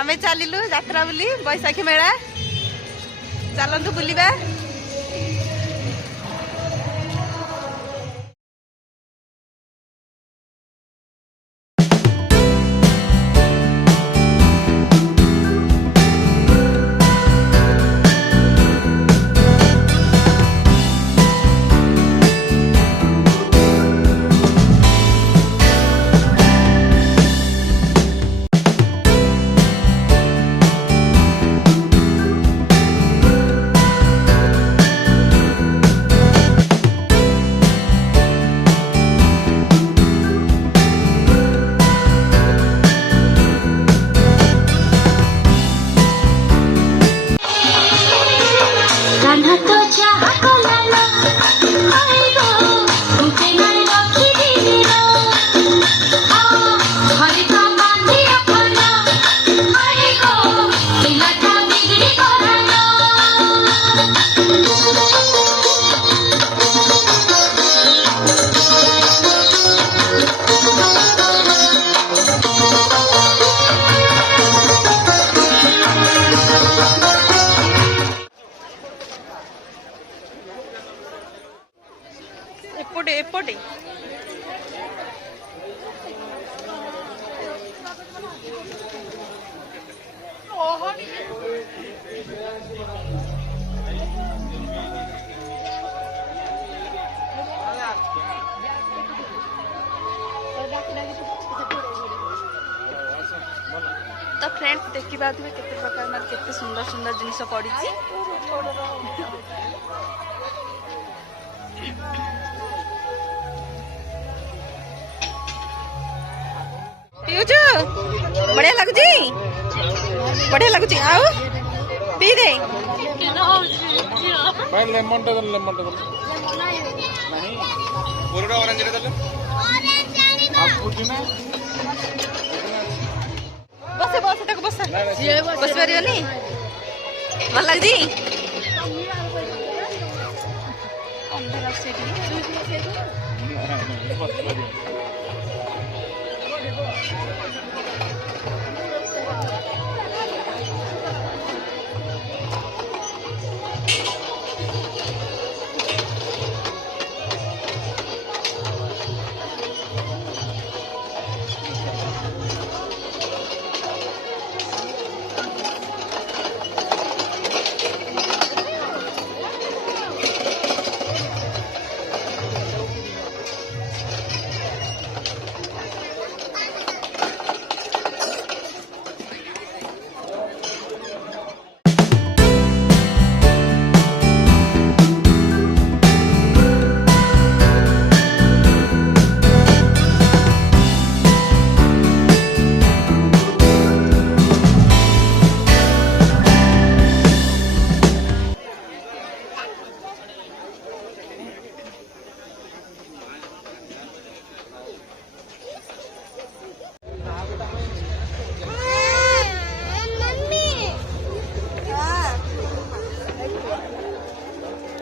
आमे चलिलु यात्रा बुली बैशाखी मेला चलतु बुलिबा। एपटे तो फ्रेंड्स देखी पाथे केते प्रकार मार केते सुंदर सुंदर जिनिस पड़ी पियुचु बढ़िया लगुची बढ़िया लगुची आउ पी दे भाई लेमन टे दल नहीं पूरा ऑरेंज रे दल आपको दिना बस बस तक बस बस परियोनी भल लगजी अंदर सीटी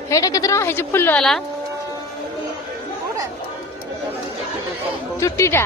हेटा केतना है जो फुल वाला चुट्टीटा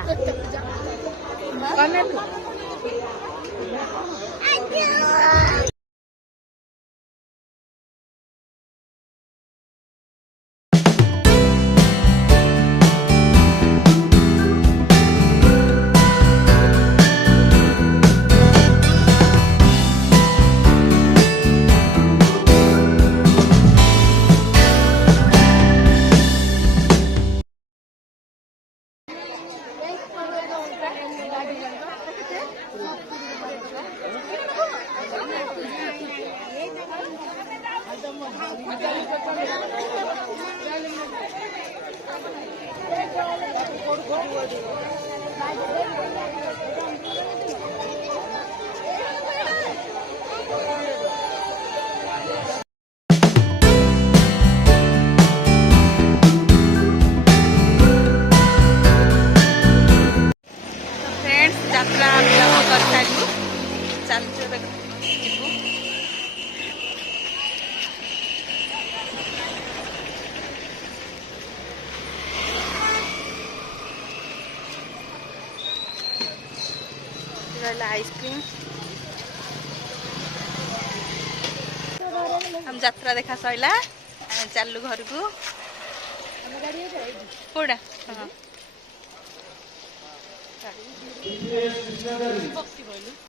रहा आइसक्रीम हम यात्रा देखा सैला चलू घर को कोड़ा हाँ